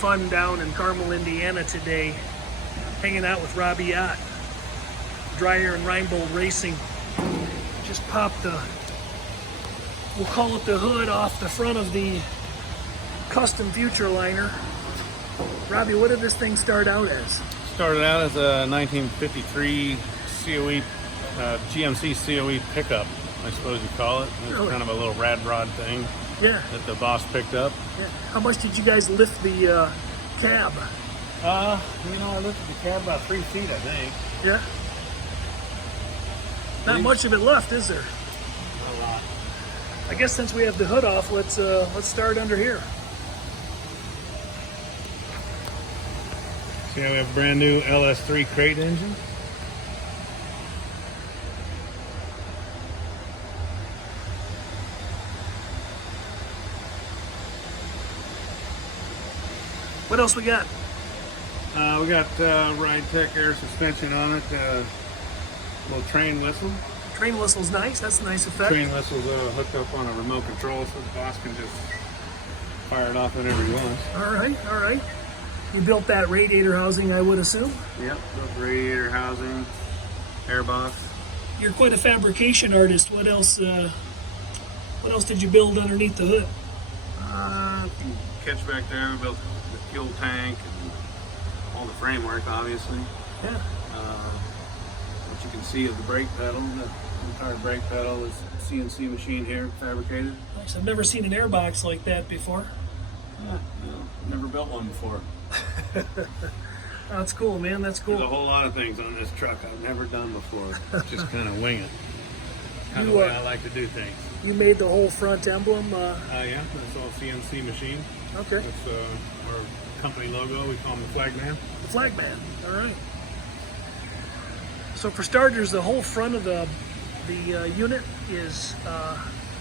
fun down in Carmel, Indiana today, hanging out with Robbie Yacht. Dryer and Reinbold Racing. Just popped the, we'll call it the hood off the front of the custom Futurliner. Robbie, what did this thing start out as? Started out as a 1953 COE, GMC COE pickup, I suppose you call it. It was Really? kind of a little rad rod thing Yeah. that the boss picked up. Yeah. How much did you guys lift the cab? You know, I lifted the cab about 3 feet, I think. Yeah. Not much of it left, is there? Not a lot. I guess since we have the hood off, let's start under here. So yeah, we have a brand new LS3 crate engine. What else we got? We got Ride Tech air suspension on it. Little train whistle. Train whistle's nice. That's a nice effect. Train whistle's hooked up on a remote control, so the boss can just fire it off whenever he wants. All right, all right. You built that radiator housing, I would assume. Yep, built radiator housing, air box. You're quite a fabrication artist. What else did you build underneath the hood? If you catch back there, we built the fuel tank and all the framework, obviously. Yeah. What you can see of the brake pedal, the entire brake pedal is CNC machine here, fabricated. Nice. I've never seen an airbox like that before. Yeah, never built one before. That's cool, man. That's cool. There's a whole lot of things on this truck I've never done before. Just kind of wing it. Kind of the way I like to do things. You made the whole front emblem. Yeah, that's all CNC machine. Okay. That's our company logo. We call him the Flag Man. The flag man. All right. So for starters, the whole front of the unit is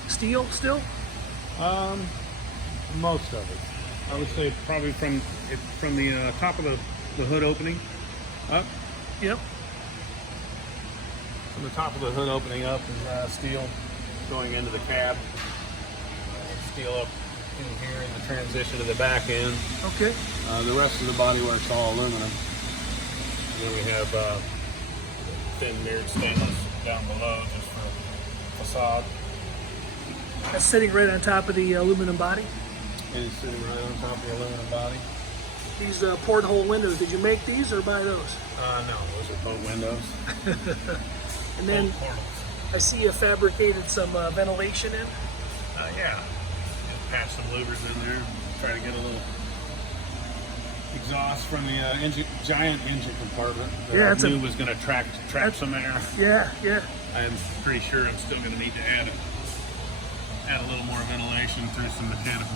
steel still. Most of it. I would say probably from the top of the hood opening up. Yep. From the top of the hood opening up is steel going into the cab. Steel up in here in the transition to the back end. Okay. The rest of the bodywork's all aluminum. And then we have thin mirrored stainless down below just for facade. That's sitting right on top of the aluminum body. And it's sitting right on top of the aluminum body. These porthole windows, did you make these or buy those? No, those are boat windows. And then Portals. I see you fabricated some ventilation in. Yeah. Just patch some louvers in there. Try to get a little exhaust from the giant engine compartment that Yeah, I it's knew was going to trap some air. Yeah, yeah. I'm pretty sure I'm still going to need to add a little more ventilation through some mechanical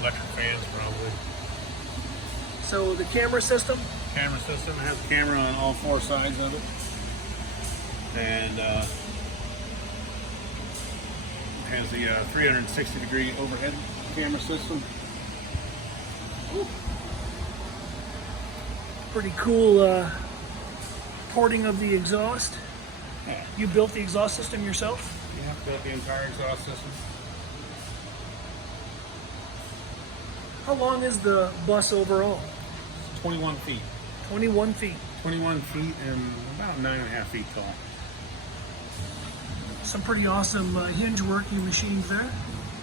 electric fans probably. So the camera system? Camera system has a camera on all 4 sides of it. And has the 360 degree overhead camera system. Ooh. Pretty cool porting of the exhaust. Yeah. You built the exhaust system yourself? Yeah, built the entire exhaust system. How long is the bus overall? It's 21 feet. 21 feet. 21 feet and about 9.5 feet tall. Some pretty awesome hinge work you machined there.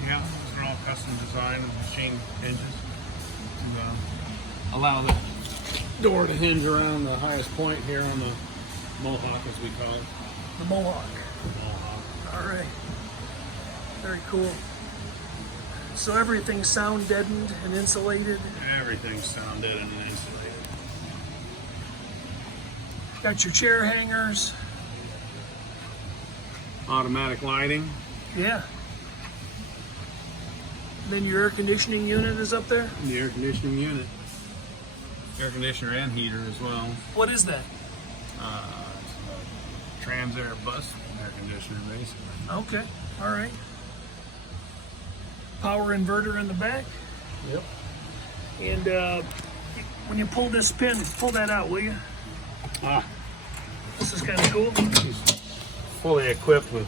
Yeah, these are all custom designed machine hinges to allow the door to hinge around the highest point here on the Mohawk, as we call it. The Mohawk. Mohawk. All right. Very cool. So everything's sound deadened and insulated. Everything's sound deadened and insulated. Got your chair hangers. Automatic lighting. Yeah. Then your air conditioning unit is up there. The air conditioning unit. Air conditioner and heater as well. What is that? It's a Transair bus air conditioner, basically. Okay. All right. Power inverter in the back. Yep. And when you pull this pin, pull that out, will you? Ah, This is kind of cool. he's fully equipped with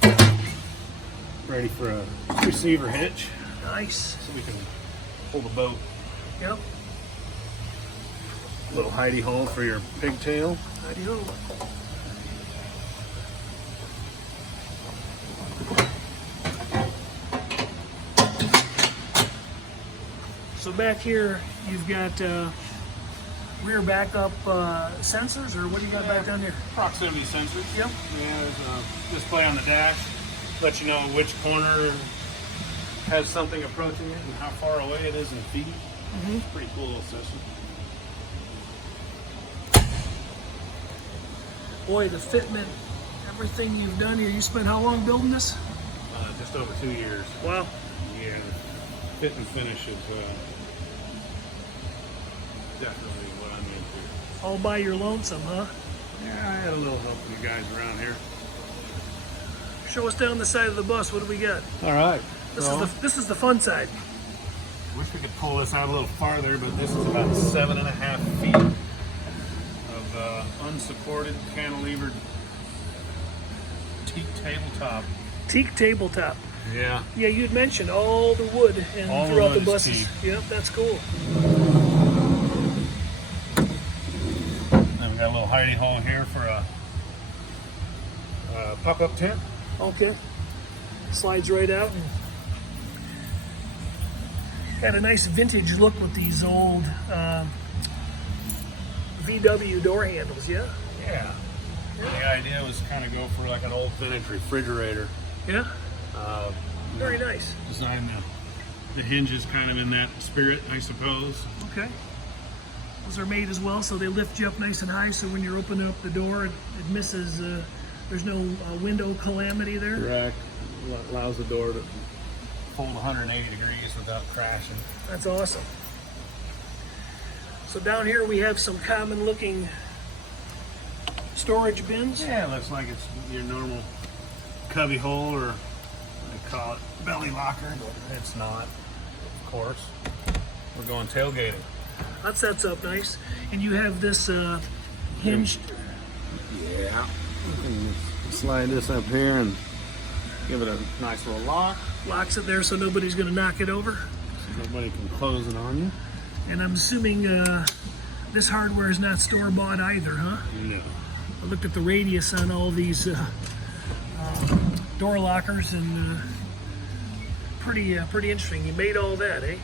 ready for a receiver hitch, Nice. so we can pull the boat Yep. Little hidey hole for your pigtail. Hidey-ho. So back here, you've got rear backup sensors, or what do you got back down here? Proximity sensors. Yep. Yeah, there's a display on the dash. Let you know which corner has something approaching it and how far away it is in feet. Mm-hmm. It's a pretty cool little system. Boy, the fitment, everything you've done here. You spent how long building this? Just over 2 years. Wow. Yeah, fit and finish is definitely what I'm into. All by your lonesome, huh? Yeah, I had a little help from the guys around here. Show us down the side of the bus. What do we got? All right. This is the fun side. Wish we could pull this out a little farther, but this is about 7.5 feet of unsupported cantilevered teak tabletop. Teak tabletop. Yeah. Yeah, you'd mentioned all the wood and All the throughout wood the is buses. teak. Yep, that's cool. And we got a little hidey hole here for a pop-up tent. Okay. Slides right out. Got a nice vintage look with these old VW door handles, yeah? Yeah. The idea was kind of go for like an old vintage refrigerator. Yeah? Very nice. Design the hinges kind of in that spirit, I suppose. Okay. Those are made as well, so they lift you up nice and high, so when you're opening up the door, it misses, there's no window calamity there. Correct. Allows the door to fold 180 degrees without crashing. That's awesome. So down here we have some common looking storage bins. Yeah, it looks like it's your normal cubby hole, or they call it belly locker, but it's not, of course. We're going tailgating. That sets up nice. And you have this hinged. Yeah. You can slide this up here and give it a nice little lock. Locks it there so nobody's going to knock it over. So nobody can close it on you. And I'm assuming this hardware is not store-bought either, huh? No. I looked at the radius on all these door lockers, and pretty interesting. You made all that, eh?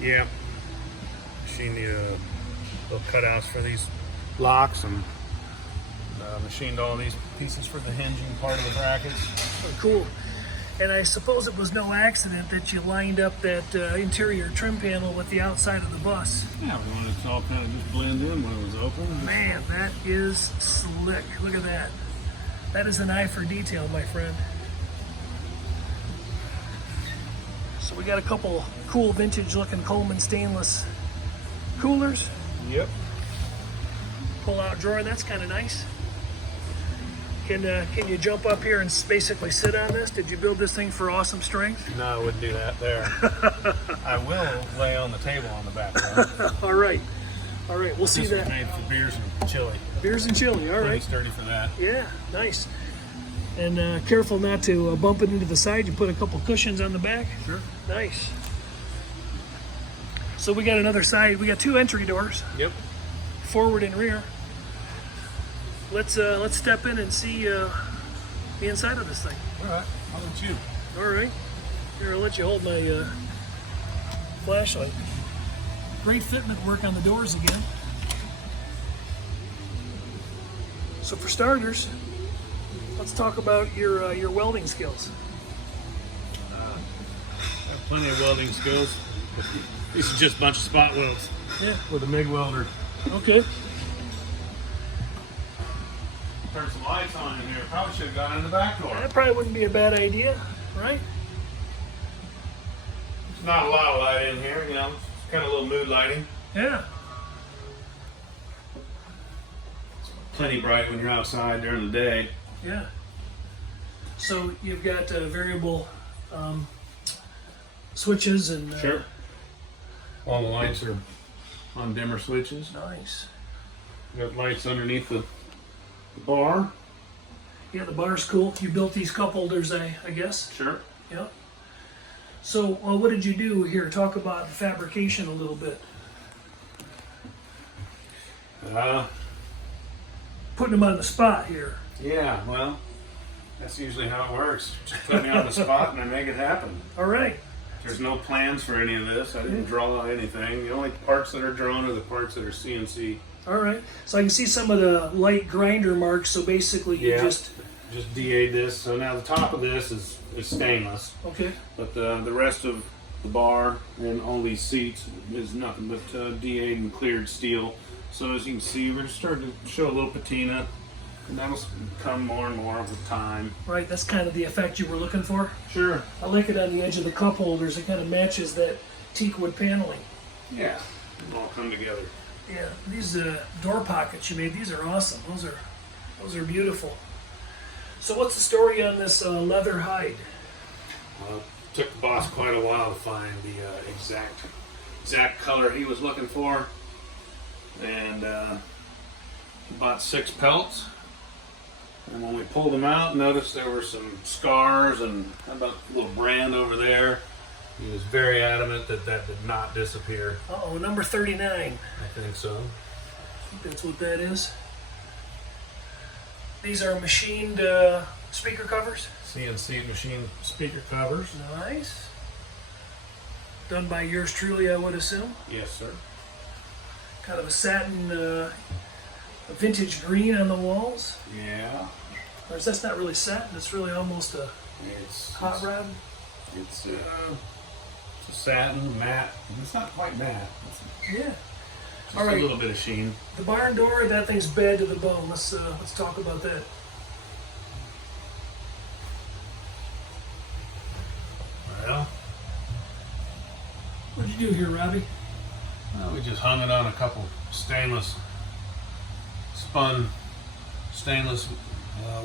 Yeah. Machined the little cutouts for these locks, and machined all these pieces for the hinging part of the brackets. Oh, cool. And I suppose it was no accident that you lined up that interior trim panel with the outside of the bus. Yeah, we wanted it to all kind of just blend in when it was open. Man, that is slick. Look at that. That is an eye for detail, my friend. So we got a couple cool vintage looking Coleman stainless coolers. Yep. Pull out drawer, that's kind of nice. Can you jump up here and basically sit on this? Did you build this thing for awesome strength? No, I wouldn't do that there. I will lay on the table on the back. All right. All right, we'll see This was that. made for beers and chili. Beers and chili, all Pretty right. sturdy for that. Yeah, nice. And careful not to bump it into the side. You put a couple cushions on the back. Sure. Nice. So we got another side. We got two entry doors, Yep. forward and rear. Let's step in and see the inside of this thing. All right. How about you? All right. Here, I'll let you hold my flashlight. Great fitment work on the doors again. So for starters, let's talk about your welding skills. I have plenty of welding skills. These are just a bunch of spot welds. Yeah. With a MIG welder. Okay. Turn some lights on in here. Probably should have gone in the back door. That probably wouldn't be a bad idea, right? There's not a lot of light in here, you know. It's kind of a little mood lighting. Yeah. Plenty bright when you're outside during the day. Yeah. So you've got variable switches and Sure. All the lights are on dimmer switches. Nice. Got lights underneath the bar. Yeah, the bar's cool. You built these cup holders, I guess. Sure. Yeah. So what did you do here? Talk about fabrication a little bit. Putting them on the spot here. Yeah, well, that's usually how it works. Just put me on the spot and I make it happen. All right. There's no plans for any of this. I didn't draw anything. The only parts that are drawn are the parts that are CNC. All right. So I can see some of the light grinder marks. So basically, you just DA'd this. So now the top of this is stainless. Okay. But the rest of the bar and all these seats is nothing but DA'd and cleared steel. So as you can see, we're starting to show a little patina, and that'll come more and more with time. Right, that's kind of the effect you were looking for. Sure. I like it on the edge of the cup holders. It kind of matches that teak wood paneling. Yeah, it'll all come together. Yeah, these door pockets you made, these are awesome. Those are beautiful. So what's the story on this leather hide? Well, it took the boss quite a while to find the exact color he was looking for. And he bought 6 pelts, and when we pulled them out, noticed there were some scars and about a little brand over there. He was very adamant that that did not disappear. Uh-oh, number 39. I think so. I think that's what that is. These are machined speaker covers? CNC machine speaker covers. Nice. Done by yours truly, I would assume. Yes, sir. Kind of a satin vintage green on the walls. Yeah. Or is that's not really satin, it's really almost a hot rod? It's a satin, matte. It's not quite matte. Yeah. Just All right. a little bit of sheen. The barn door, that thing's bad to the bone. Let's talk about that. Well, What'd you do here, Robbie? well, we just hung it on a couple stainless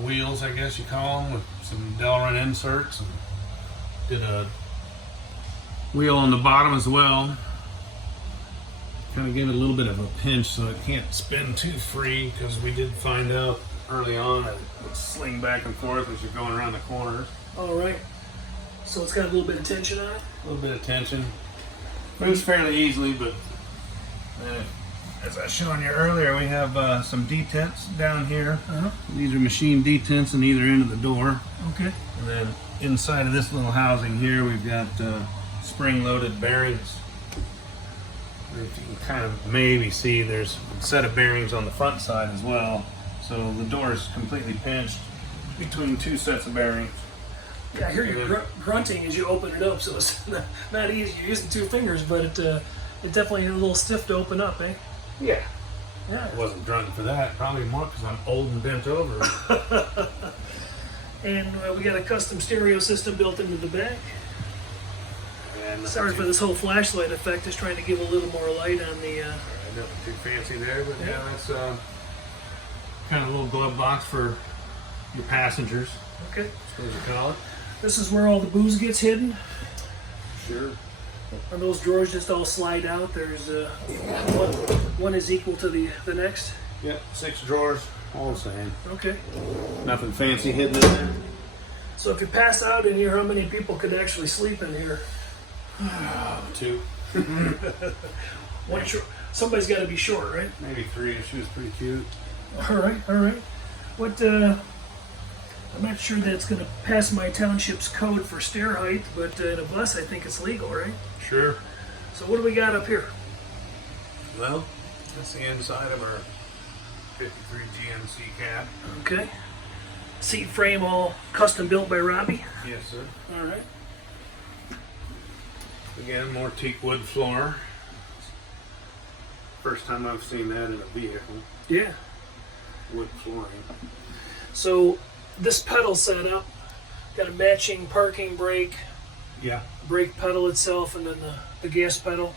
wheels, I guess you call them, with some Delrin inserts, and did a wheel on the bottom as well. Kind of give it a little bit of a pinch so it can't spin too free, because we did find out early on that it would sling back and forth as you're going around the corners. All right. So it's got a little bit of tension on it? A little bit of tension. Moves fairly easily, but as I was showing you earlier, we have some detents down here. Uh-huh. These are machine detents on either end of the door. Okay. And then inside of this little housing here, we've got spring-loaded bearings. If you can kind of maybe see, there's a set of bearings on the front side as well. So the door is completely pinched between 2 sets of bearings. Yeah, I hear you grunting as you open it up, so it's not easy. You're using 2 fingers, but it definitely a little stiff to open up, eh? Yeah. Yeah. I wasn't drunk for that. Probably more because I'm old and bent over. And we got a custom stereo system built into the back. And Sorry for this whole flashlight effect. Just trying to give a little more light on the. Nothing too fancy there, but yeah, that's kind of a little glove box for your passengers. Okay. I suppose you call it. This is where all the booze gets hidden. Sure. And those drawers just all slide out. There's one is equal to the next. Yep, 6 drawers, all the same. Okay. Nothing fancy hidden in there. So if you pass out in here, how many people could actually sleep in here? 2. One short. Somebody's got to be short, right? Maybe 3. She was pretty cute. All right, all right. What? I'm not sure that's going to pass my township's code for stair height, but in a bus, I think it's legal, right? Sure. So what do we got up here? Well, that's the inside of our 53 GMC cab. Okay. Seat frame all custom built by Robbie. Yes, sir. All right. Again, more teak wood floor. First time I've seen that in a vehicle. Yeah. Wood flooring. So this pedal setup got a matching parking brake, Yeah. brake pedal itself, and then the gas pedal.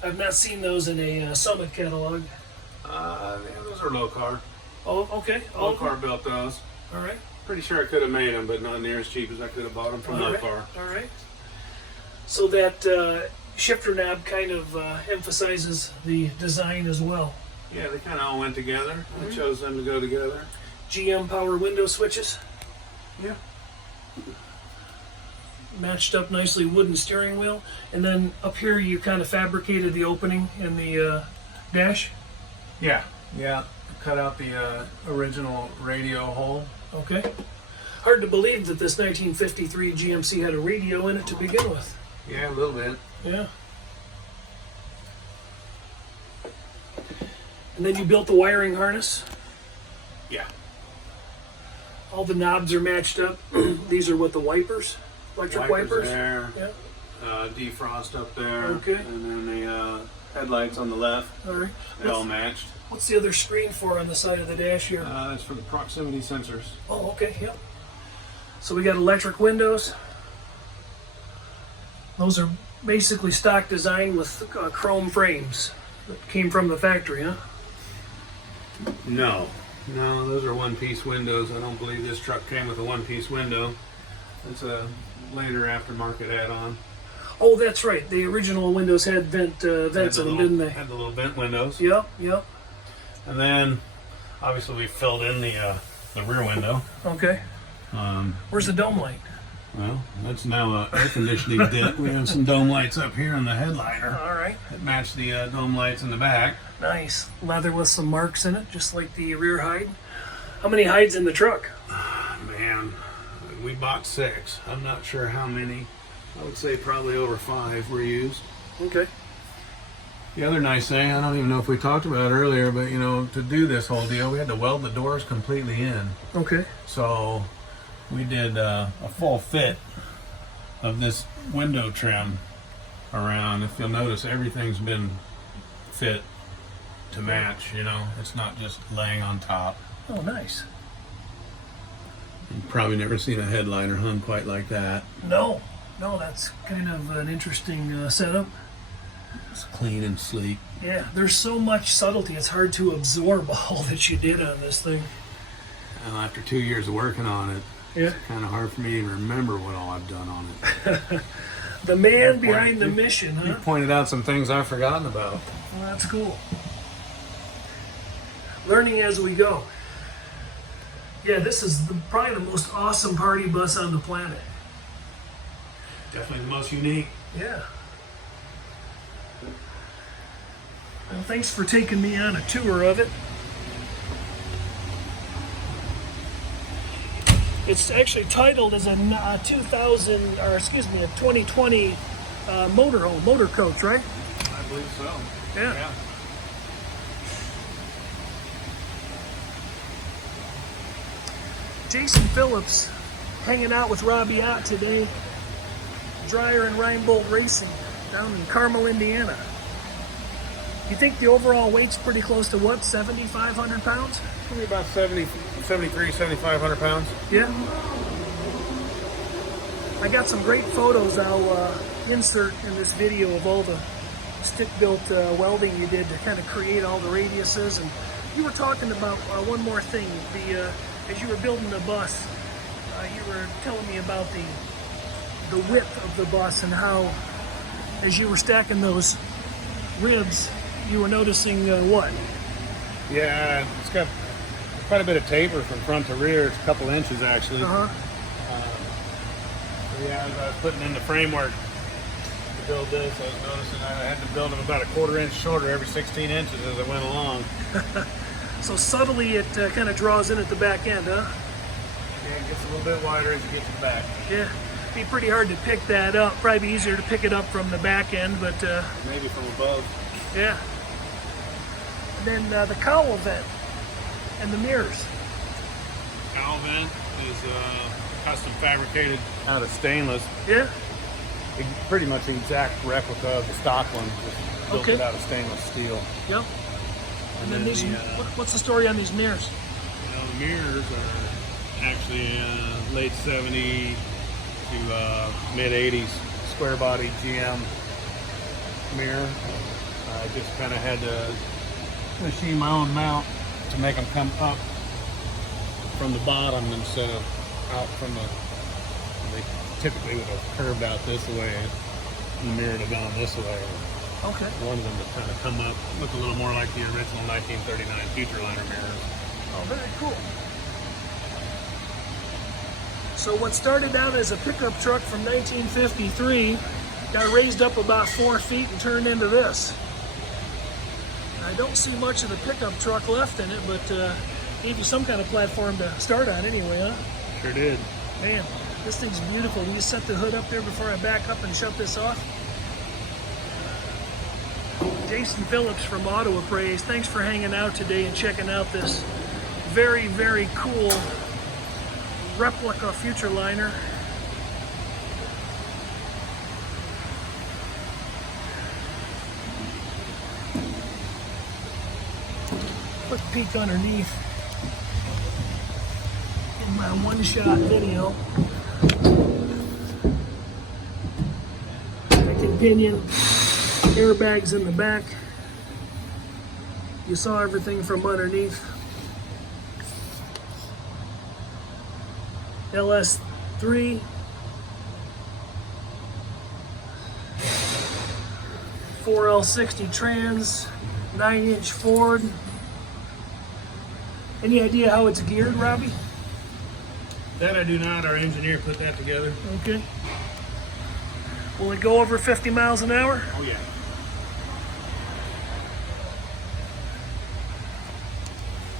I've not seen those in a Summit catalog. Yeah, those are low car. Oh, okay. Low car built those. All right. Pretty sure I could have made them, but not near as cheap as I could have bought them from low car. All right. So that shifter knob kind of emphasizes the design as well. Yeah, they kind of all went together. I chose them to go together. GM power window switches. Yeah. Matched up nicely wooden steering wheel. And then up here you kind of fabricated the opening in the dash. Yeah, yeah. Cut out the original radio hole. Okay. Hard to believe that this 1953 GMC had a radio in it to begin with. Yeah, a little bit. Yeah. And then you built the wiring harness. Yeah. All the knobs are matched up. These are what, the wipers? Electric wipers? There. Yeah. Defrost up there. Okay. And then the headlights on the left. All right. They all matched. What's the other screen for on the side of the dash here? That's for the proximity sensors. Oh, okay, yep. So we got electric windows. Those are basically stock design with chrome frames that came from the factory, huh? No, those are one-piece windows. I don't believe this truck came with a one-piece window. It's a later aftermarket add-on. Oh, that's right. The original windows had vents in them, didn't they? Had the little vent windows. Yep, yep. And then, obviously, we filled in the rear window. Okay. Where's the dome light? Well, that's now an air conditioning dip. We have some dome lights up here in the headliner. All right. That match the dome lights in the back. Nice. Leather with some marks in it, just like the rear hide. How many hides in the truck? Man, we bought 6. I'm not sure how many. I would say probably over 5 were used. Okay. The other nice thing, I don't even know if we talked about it earlier, but you know, to do this whole deal, we had to weld the doors completely in. Okay. So we did a full fit of this window trim around. If you'll notice, everything's been fit to match, you know. It's not just laying on top. Oh, nice. You've probably never seen a headliner hung quite like that. No, that's kind of an interesting setup. It's clean and sleek. Yeah, there's so much subtlety, it's hard to absorb all that you did on this thing. Well, after 2 years of working on it, Yeah. it's kind of hard for me to even remember what all I've done on it. The man behind the mission, You huh? pointed out some things I've forgotten about. Well, that's cool. Learning as we go. Yeah, this is probably the most awesome party bus on the planet. Definitely the most unique. Yeah. Well, thanks for taking me on a tour of it. It's actually titled as a 2020 motor coach, right? I believe so. Yeah. Jason Phillips hanging out with Robbie Ott today. Dryer and Reinbold Racing down in Carmel, Indiana. You think the overall weight's pretty close to what, 7,500 pounds? Probably about 7,500 pounds. Yeah. I got some great photos I'll insert in this video of all the stick-built welding you did to kind of create all the radiuses. And you were talking about one more thing. As you were building the bus, you were telling me about the width of the bus and how, as you were stacking those ribs, you were noticing what? Yeah, it's got quite a bit of taper from front to rear. It's a couple inches actually. Uh-huh. Yeah, as I was putting in the framework to build this, I was noticing I had to build them about a 1/4 inch shorter every 16 inches as I went along. So subtly it kind of draws in at the back end, huh? Yeah, it gets a little bit wider as you get to the back. Yeah. Be pretty hard to pick that up. Probably be easier to pick it up from the back end, but Maybe from above. yeah. And then the cowl vent and the mirrors. Cowl vent is custom fabricated out of stainless. Yeah. Pretty much the exact replica of the stock one, just built Okay. it out of stainless steel. Yep. And then these, what's the story on these mirrors? You know, the mirrors are actually late 70s to mid 80s square body GM mirror. I just kind of had to machine my own mount to make them come up from the bottom instead of out from the. They typically would have curved out this way, and the mirror would have gone this way. Okay. One of them to kind of come up, look a little more like the original 1939 Futurliner mirrors. Oh, very cool. So what started out as a pickup truck from 1953 got raised up about 4 feet and turned into this. I don't see much of the pickup truck left in it, but gave you some kind of platform to start on anyway, huh? Sure did. Man, this thing's beautiful. We just set the hood up there before I back up and shut this off. Jason Phillips from Auto Appraise, thanks for hanging out today and checking out this very, very cool replica Futurliner. Quick peek underneath in my one-shot video. Second pinion, airbags in the back. You saw everything from underneath. LS3. L60 trans, 9-inch Ford. Any idea how it's geared, Robbie? That I do not. Our engineer put that together. Okay. Will it go over 50 miles an hour? Oh yeah.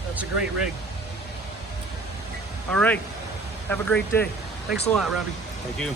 That's a great rig. All right. Have a great day. Thanks a lot, Robbie. Thank you.